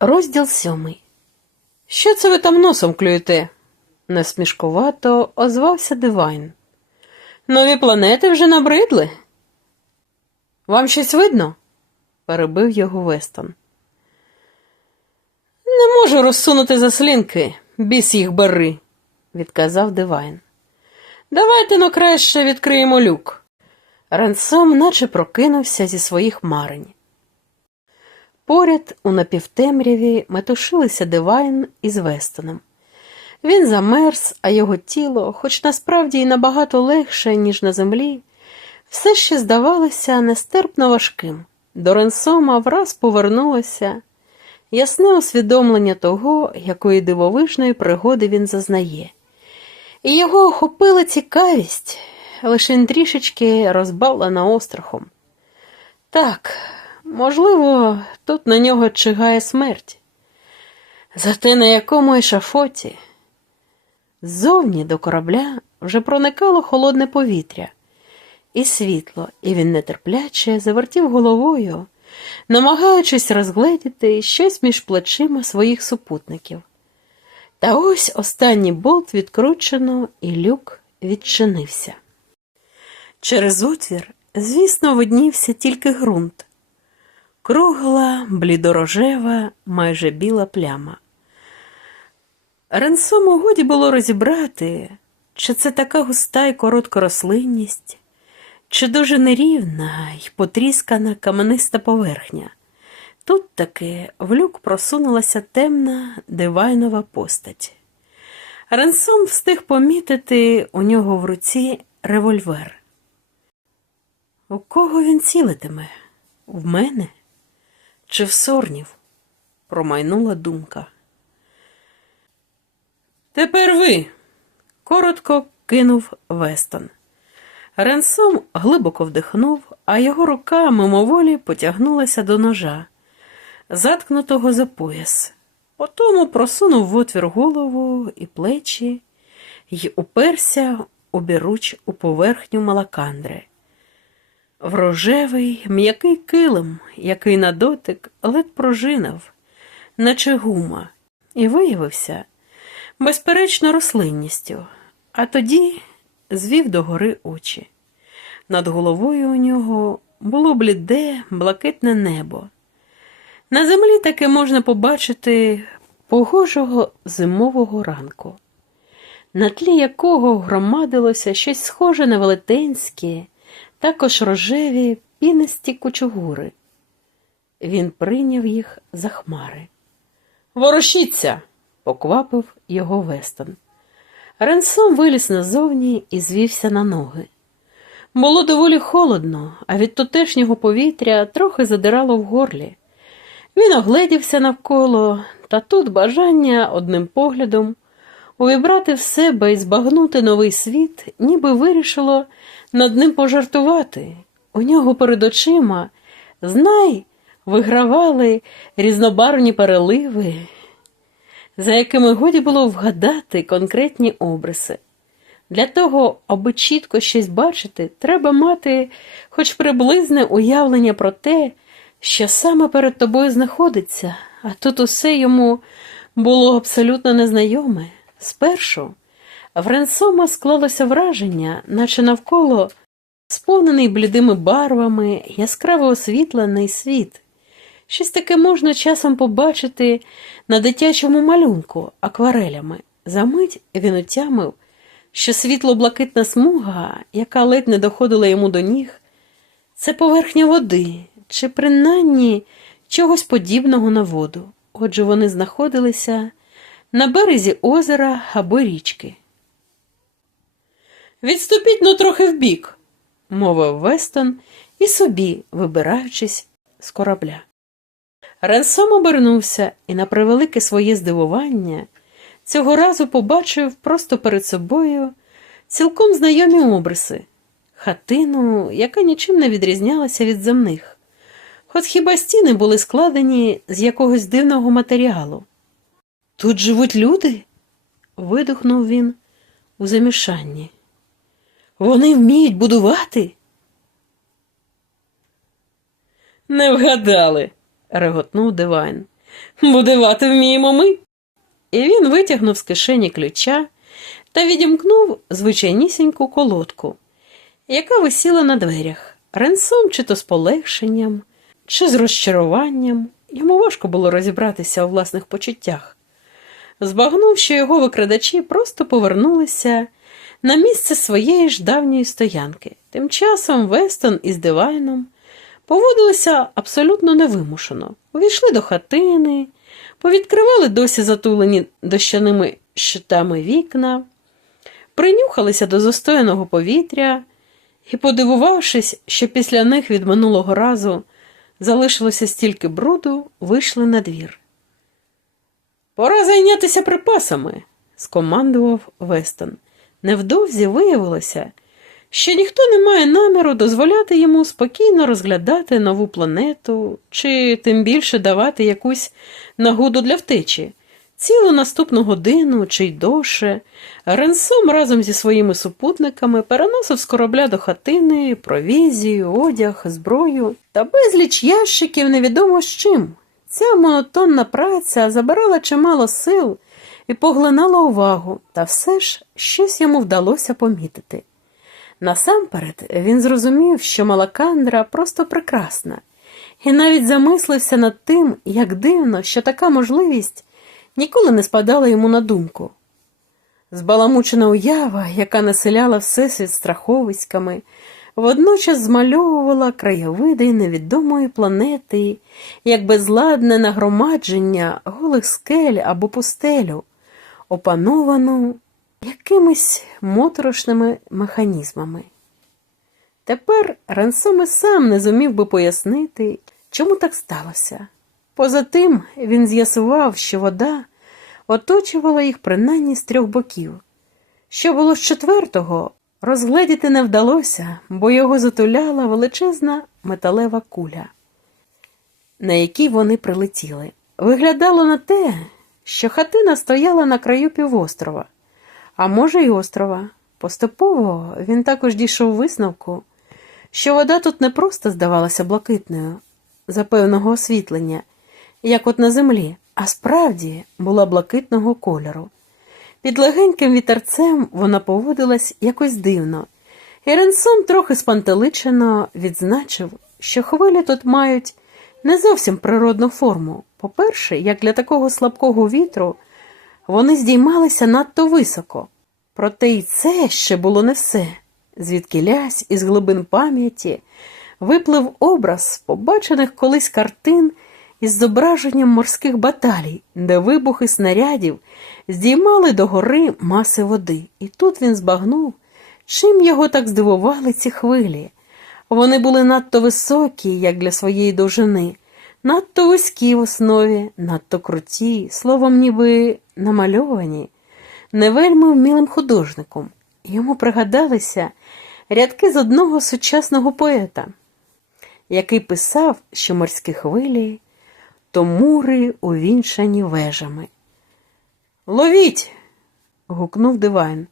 Розділ сьомий. Що це ви там носом клюєте? насмішкувато озвався Дивайн. Нові планети вже набридли. Вам щось видно? перебив його Вестон. Не можу розсунути заслінки, біс їх бери, відказав Дивайн. Давайте но краще відкриємо люк. Ренсом наче прокинувся зі своїх марень. Поряд у напівтемряві метушилися Дивайн із Вестоном. Він замерз, а його тіло, хоч насправді й набагато легше, ніж на землі, все ще здавалося нестерпно важким. До Ренсома враз повернулося ясне усвідомлення того, якої дивовижної пригоди він зазнає. І його охопила цікавість, лише трішечки розбавлена острахом. Так, можливо, тут на нього чигає смерть. Зате на якому ешафоті. Ззовні до корабля вже проникало холодне повітря і світло, і він нетерпляче завертів головою, намагаючись розгледіти щось між плечима своїх супутників. Та ось останній болт відкручено, і люк відчинився. Через отвір, звісно, виднівся тільки ґрунт. Кругла, блідорожева, майже біла пляма. Ренсому годі було розібрати, чи це така густа й коротка рослинність, чи дуже нерівна й потріскана камениста поверхня. Тут таки в люк просунулася темна дивайнова постать. Ренсом встиг помітити у нього в руці револьвер. У кого він цілитиме? В мене? Чи в сорнів? промайнула думка. Тепер ви. коротко кинув Вестон. Ренсом глибоко вдихнув, а його рука мимоволі потягнулася до ножа, заткнутого за пояс. Потому просунув в отвір голову і плечі й уперся обіруч у поверхню малакандри. В рожевий м'який килим, який на дотик ледь прожинав, наче гума, і виявився безперечно, рослинністю, а тоді звів догори очі. Над головою у нього було бліде, блакитне небо. На землі таке можна побачити погожого зимового ранку, на тлі якого громадилося щось схоже на велетенські, також рожеві пінисті кучугури. Він прийняв їх за хмари. Ворушіться! поквапив його Вестон. Ренсом виліз назовні і звівся на ноги. Було доволі холодно, а від тутешнього повітря трохи задирало в горлі. Він огледівся навколо, та тут бажання одним поглядом увібрати в себе і збагнути новий світ, ніби вирішило над ним пожартувати. У нього перед очима, знай, вигравали різнобарвні переливи, за якими годі було вгадати конкретні обриси. Для того, аби чітко щось бачити, треба мати хоч приблизне уявлення про те, що саме перед тобою знаходиться, а тут усе йому було абсолютно незнайоме. Спершу в Ренсома склалося враження, наче навколо сповнений блідими барвами, яскраво освітлений світ. Щось таке можна часом побачити на дитячому малюнку акварелями. Замить він утямив, що світло-блакитна смуга, яка ледь не доходила йому до ніг, це поверхня води, чи принаймні чогось подібного на воду. Отже, вони знаходилися на березі озера або річки. Відступіть ну трохи вбік, мовив Вестон і собі, вибираючись з корабля. Ренсом обернувся і, на превелике своє здивування, цього разу побачив просто перед собою цілком знайомі обриси, хатину, яка нічим не відрізнялася від земних, хоч хіба стіни були складені з якогось дивного матеріалу. Тут живуть люди? видухнув він у замішанні. Вони вміють будувати? Не вгадали реготнув Дивайн. Будувати вміємо ми. І він витягнув з кишені ключа та відімкнув звичайнісіньку колодку, яка висіла на дверях. Ренсом чи то з полегшенням, чи з розчаруванням. Йому важко було розібратися у власних почуттях. Збагнув, що його викрадачі просто повернулися на місце своєї ж давньої стоянки. Тим часом Вестон із Дивайном поводилися абсолютно невимушено. Увійшли до хатини, повідкривали досі затулені дощаними щитами вікна, принюхалися до застояного повітря і, подивувавшись, що після них від минулого разу залишилося стільки бруду, вийшли на двір. Пора зайнятися припасами, скомандував Вестон. Невдовзі виявилося, що ніхто не має наміру дозволяти йому спокійно розглядати нову планету чи тим більше давати якусь нагоду для втечі. Цілу наступну годину чи й довше Ренсом разом зі своїми супутниками переносив з корабля до хатини провізію, одяг, зброю та безліч ящиків невідомо з чим. Ця монотонна праця забирала чимало сил і поглинала увагу, та все ж щось йому вдалося помітити. Насамперед він зрозумів, що Малакандра просто прекрасна, і навіть замислився над тим, як дивно, що така можливість ніколи не спадала йому на думку. Збаламучена уява, яка населяла всесвіт страховиськами, водночас змальовувала краєвиди невідомої планети, як безладне нагромадження голих скель або пустелю, опановану якимись моторошними механізмами. Тепер Ренсом і сам не зумів би пояснити, чому так сталося. Поза тим він з'ясував, що вода оточувала їх принаймні з трьох боків. Що було з четвертого, розгледіти не вдалося, бо його затуляла величезна металева куля, на якій вони прилетіли. Виглядало на те, що хатина стояла на краю півострова, а може, й острова. Поступово він також дійшов висновку, що вода тут не просто здавалася блакитною за певного освітлення, як от на землі, а справді була блакитного кольору. Під легеньким вітерцем вона поводилась якось дивно, і Ренсон трохи спантеличено відзначив, що хвилі тут мають не зовсім природну форму. По-перше, як для такого слабкого вітру, вони здіймалися надто високо. Проте й це ще було не все. Звідки лясь із глибин пам'яті виплив образ побачених колись картин із зображенням морських баталій, де вибухи снарядів здіймали до гори маси води. І тут він збагнув, чим його так здивували ці хвилі. Вони були надто високі, як для своєї довжини, надто вузькі в основі, надто круті, словом, ніби намальовані, не вельми вмілим художником. Йому пригадалися рядки з одного сучасного поета, який писав, що морські хвилі то мури увінчані вежами. Ловіть. гукнув Дивайн.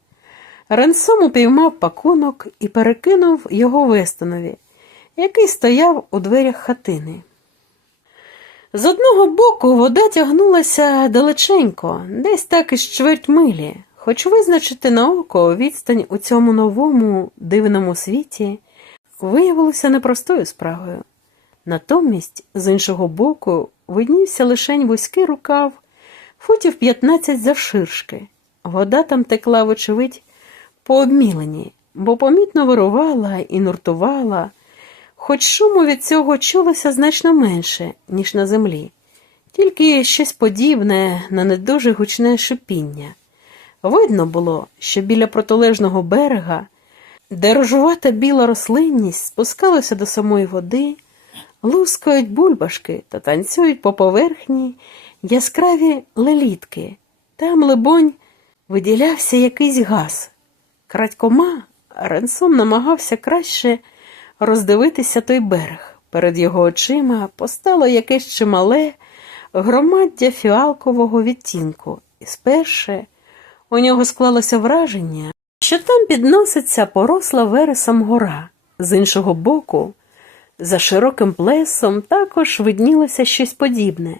Ренсом упіймав пакунок і перекинув його Вестонові, який стояв у дверях хатини. З одного боку вода тягнулася далеченько, десь так із чверть милі, хоч визначити на око відстань у цьому новому дивному світі виявилося непростою справою. Натомість, з іншого боку, виднівся лишень вузький рукав, футів 15 завширшки. Вода там текла, вочевидь, по обміленні, бо помітно вирувала і нуртувала, хоч шуму від цього чулося значно менше, ніж на землі, тільки щось подібне на не дуже гучне шипіння. Видно було, що біля протилежного берега, де рожувата біла рослинність спускалася до самої води, лускають бульбашки та танцюють по поверхні яскраві лелітки. Там, либонь, виділявся якийсь газ. Крадькома Ренсон намагався краще роздивитися той берег. Перед його очима постало якесь чимале громаддя фіалкового відтінку, і сперше у нього склалося враження, що там підноситься поросла вересом гора, з іншого боку. За широким плесом також виднілося щось подібне,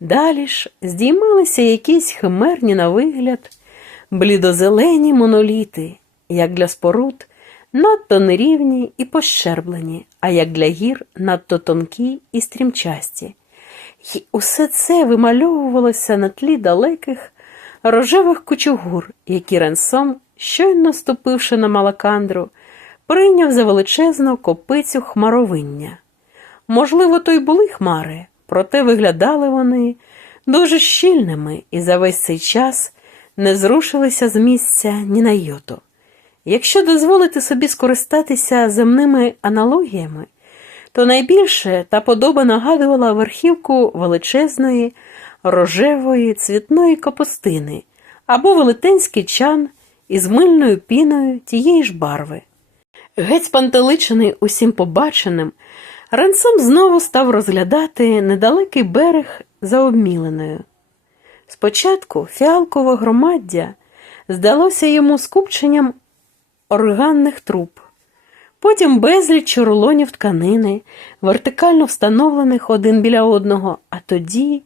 Далі ж здіймалися якісь химерні на вигляд, блідозелені моноліти, як для споруд, надто нерівні і пощерблені, а як для гір надто тонкі і стрімчасті. І усе це вимальовувалося на тлі далеких рожевих кучугур, які Ренсом, щойно ступивши на Малакандру, прийняв за величезну копицю хмаровиння. Можливо, то й були хмари, проте виглядали вони дуже щільними і за весь цей час не зрушилися з місця ні на йоту. Якщо дозволити собі скористатися земними аналогіями, то найбільше та подоба нагадувала верхівку величезної рожевої цвітної капустини або велетенський чан із мильною піною тієї ж барви. Геть спантеличений усім побаченим, Ренсом знову став розглядати недалекий берег за обміленою. Спочатку фіалкове громаддя здалося йому скупченням органних труб, потім безліч рулонів тканини, вертикально встановлених один біля одного, а тоді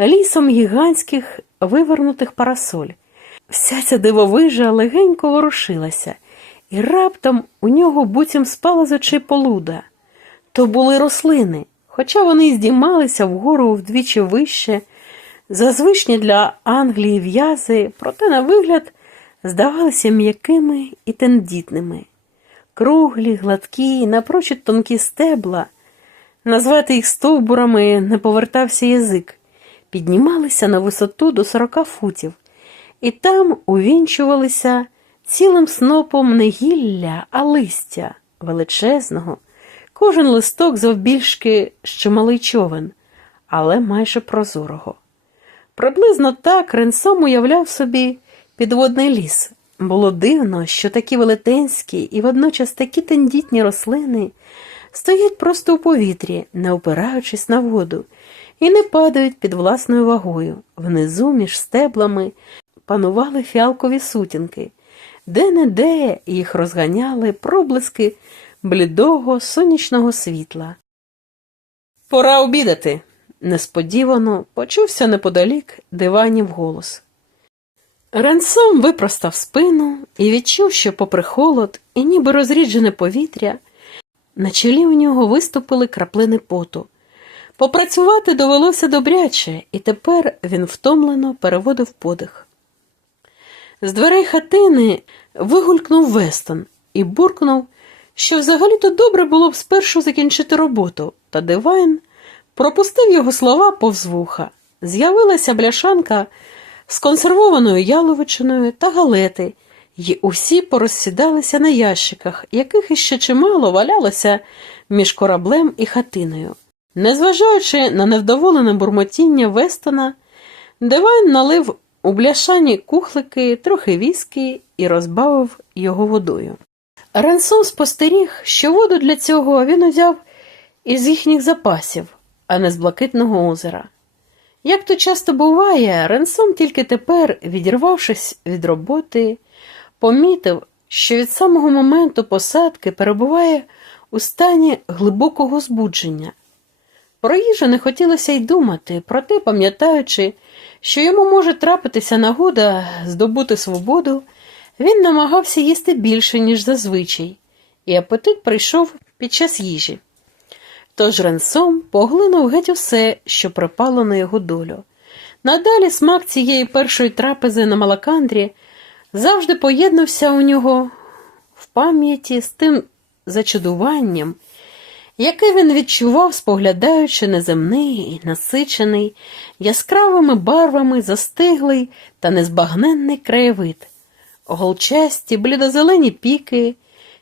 лісом гігантських вивернутих парасоль. Вся ця дивовижа легенько ворушилася, і раптом у нього буцім спала з очей полуда. То були рослини, хоча вони здіймалися вгору вдвічі вище, зазвичні для Англії в'язи, проте на вигляд здавалися м'якими і тендітними. Круглі, гладкі, напрочуд тонкі стебла, назвати їх стовбурами не повертався язик, піднімалися на висоту до сорока футів, і там увінчувалися цілим снопом не гілля, а листя величезного. Кожен листок завбільшки ще малий човен, але майже прозорого. Приблизно так Ренсом уявляв собі підводний ліс. Було дивно, що такі велетенські і водночас такі тендітні рослини стоять просто у повітрі, не опираючись на воду, і не падають під власною вагою. Внизу між стеблами панували фіалкові сутінки, де-не-де їх розганяли проблиски блідого сонячного світла. Пора обідати. Несподівано почувся неподалік диванів голос. Ренсом випростав спину і відчув, що, попри холод і ніби розріджене повітря, на чолі у нього виступили краплини поту. Попрацювати довелося добряче, і тепер він втомлено переводив подих. З дверей хатини вигулькнув Вестон і буркнув, що взагалі-то добре було б спершу закінчити роботу, та Дивайн пропустив його слова повз вуха. З'явилася бляшанка з консервованою яловичиною та галети, й усі порозсідалися на ящиках, яких іще чимало валялося між кораблем і хатиною. Незважаючи на невдоволене бурмотіння Вестона, Девайн налив у бляшані кухлики, трохи віскі і розбавив його водою. Ренсон спостеріг, що воду для цього він узяв із їхніх запасів, а не з Блакитного озера. Як то часто буває, Ренсом тільки тепер, відірвавшись від роботи, помітив, що від самого моменту посадки перебуває у стані глибокого збудження. Про їжу не хотілося й думати, проте, пам'ятаючи, що йому може трапитися нагода здобути свободу, він намагався їсти більше, ніж зазвичай, і апетит прийшов під час їжі. Тож Ренсом поглинув геть усе, що припало на його долю. Надалі смак цієї першої трапези на Малакандрі завжди поєднався у нього в пам'яті з тим зачудуванням, яке він відчував, споглядаючи неземний і насичений, яскравими барвами застиглий та незбагненний краєвид, голчасті, блідозелені піки,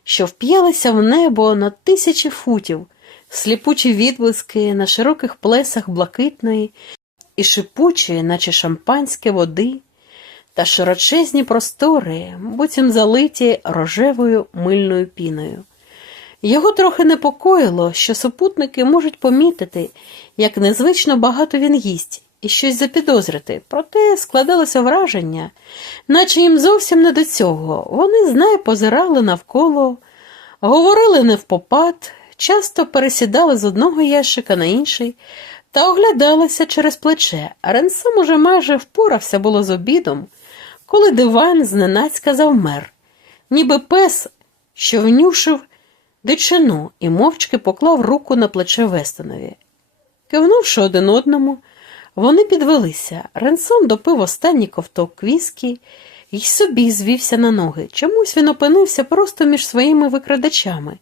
що вп'ялися в небо на тисячі футів сліпучі відблиски на широких плесах блакитної і шипучої, наче шампанське води, та широчезні простори, буцім залиті рожевою мильною піною. Його трохи непокоїло, що супутники можуть помітити, як незвично багато він їсть, і щось запідозрити, проте складалося враження, наче їм зовсім не до цього. Вони знай позирали навколо, говорили не впопад, часто пересідали з одного ящика на інший, та оглядалася через плече. Ренсом уже майже впорався було з обідом, коли диван зненацька завмер, ніби пес, що внюшив дичину і мовчки поклав руку на плече Вестонові. Кивнувши один одному, вони підвелися. Ренсом допив останній ковток віскі і собі звівся на ноги. Чомусь він опинився просто між своїми викрадачами,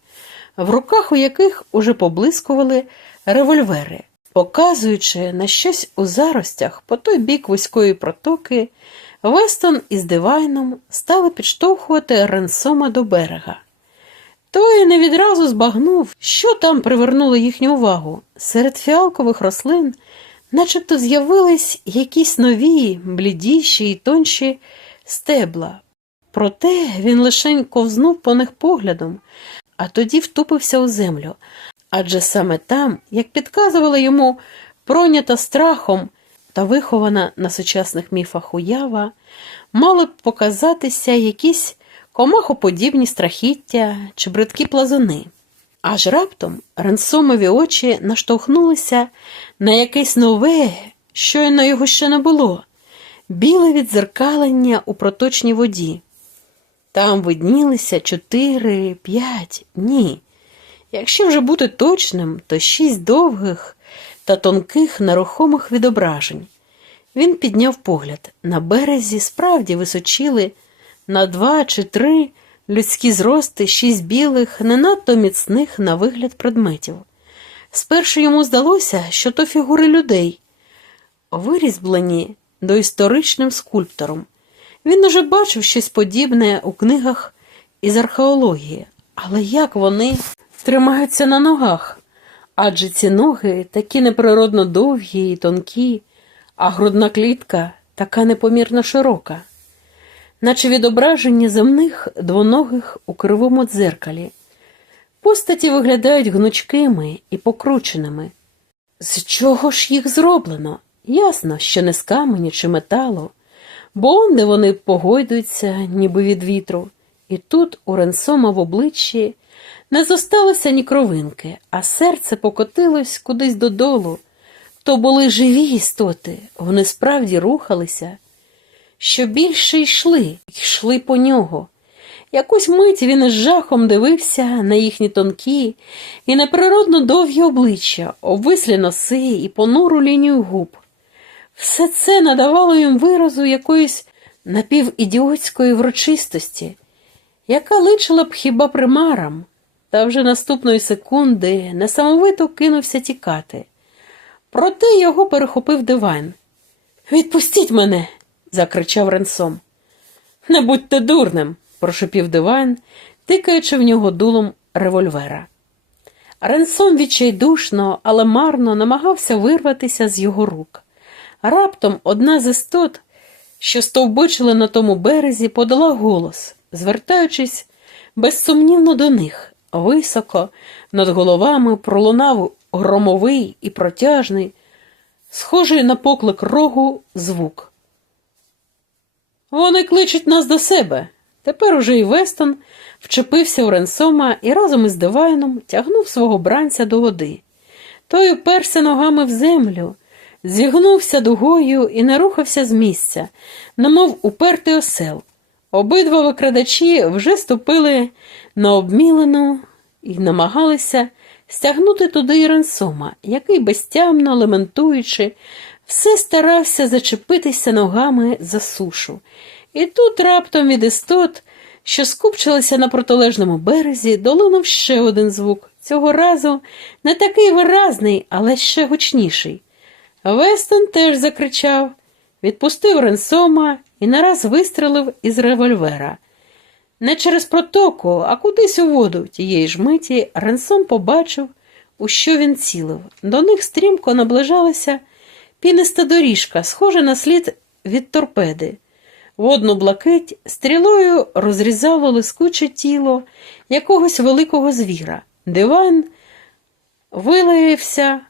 в руках у яких уже поблискували револьвери. Показуючи на щось у заростях по той бік вузької протоки, Вестон із Дивайном стали підштовхувати Ренсома до берега. Той не відразу збагнув, що там привернуло їхню увагу. Серед фіалкових рослин начебто з'явились якісь нові, блідіші і тонші стебла. Проте він лише ковзнув по них поглядом, а тоді втупився у землю. Адже саме там, як підказувала йому пройнята страхом та вихована на сучасних міфах уява, мали б показатися якісь комахоподібні страхіття чи бридкі плазуни. Аж раптом Ренсомові очі наштовхнулися на якесь нове, щойно його ще не було, біле відзеркалення у проточній воді. Там виднілися чотири, п'ять, ні. Якщо вже бути точним, то шість довгих та тонких нерухомих відображень. Він підняв погляд. На березі справді височили на два чи три людські зрости, шість білих, не надто міцних на вигляд предметів. Спершу йому здалося, що то фігури людей, вирізблені доісторичним скульптором. Він уже бачив щось подібне у книгах із археології, але як вони тримаються на ногах? Адже ці ноги такі неприродно довгі і тонкі, а грудна клітка така непомірно широка, наче відображення земних двоногих у кривому дзеркалі. Постаті виглядають гнучкими і покрученими. З чого ж їх зроблено? Ясно, що не з каменю чи металу, бо онде вони погойдуються, ніби від вітру, і тут у Ренсома в обличчі не зосталося ні кровинки, а серце покотилось кудись додолу. То були живі істоти, вони справді рухалися, що більше йшли, йшли по нього. Якусь мить він із жахом дивився на їхні тонкі і неприродно довгі обличчя, обвислі носи і понуру лінію губ. Все це надавало їм виразу якоїсь напівідіотської врочистості, яка личила б хіба примарам, та вже наступної секунди несамовито кинувся тікати. Проте його перехопив диван. Відпустіть мене, закричав Ренсом. Не будьте дурним, прошепів диван, тикаючи в нього дулом револьвера. Ренсом відчайдушно, але марно намагався вирватися з його рук. Раптом одна з істот, що стовбичили на тому березі, подала голос, звертаючись безсумнівно до них. Високо над головами пролунав громовий і протяжний, схожий на поклик рогу звук. Вони кличуть нас до себе. Тепер уже і Вестон вчепився у Ренсома і разом із Девайном тягнув свого бранця до води. Той уперся ногами в землю, зігнувся дугою і не рухався з місця, немов упертий осел. Обидва викрадачі вже ступили на обмілену і намагалися стягнути туди і Ренсома, який безтямно, лементуючи, все старався зачепитися ногами за сушу. І тут раптом від істот, що скупчилися на протилежному березі, долинув ще один звук. Цього разу не такий виразний, але ще гучніший. Вестон теж закричав, відпустив Ренсома і нараз вистрелив із револьвера. Не через протоку, а кудись у воду тієї ж миті Ренсом побачив, у що він цілив. До них стрімко наближалася піниста доріжка, схожа на слід від торпеди. Водну блакить стрілою розрізало лискуче тіло якогось великого звіра. Диван вилаявся,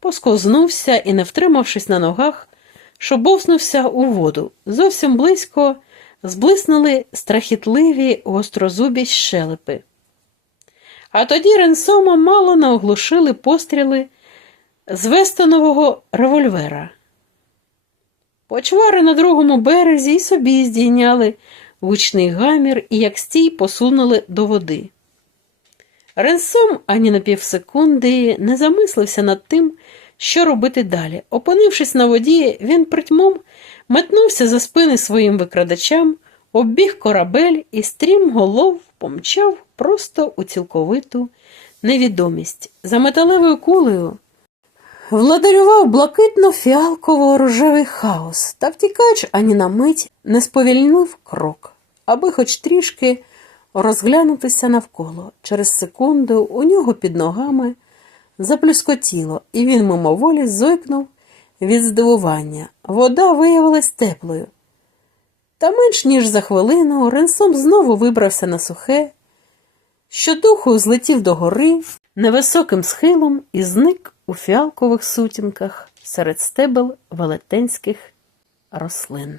посковзнувся і, не втримавшись на ногах, шобовснувся у воду. Зовсім близько зблиснули страхітливі гострозубі щелепи. А тоді Ренсома мало не оглушили постріли з вестонового револьвера. Почвари на другому березі й собі здійняли гучний гамір і як стій посунули до води. Ренсом ані на півсекунди не замислився над тим, що робити далі. Опинившись на воді, він притьмом метнувся за спини своїм викрадачам, оббіг корабель і стрім голов помчав просто у цілковиту невідомість. За металевою кулею владарював блакитно-фіалково-рожевий хаос, та втікач ані на мить не сповільнив крок, аби хоч трішки розглянутися навколо. Через секунду у нього під ногами заплюскотіло, і він мимоволі зойкнув від здивування. Вода виявилась теплою. Та менш ніж за хвилину Ренсом знову вибрався на сухе, щодуху злетів до гори невисоким схилом і зник у фіалкових сутінках серед стебел велетенських рослин.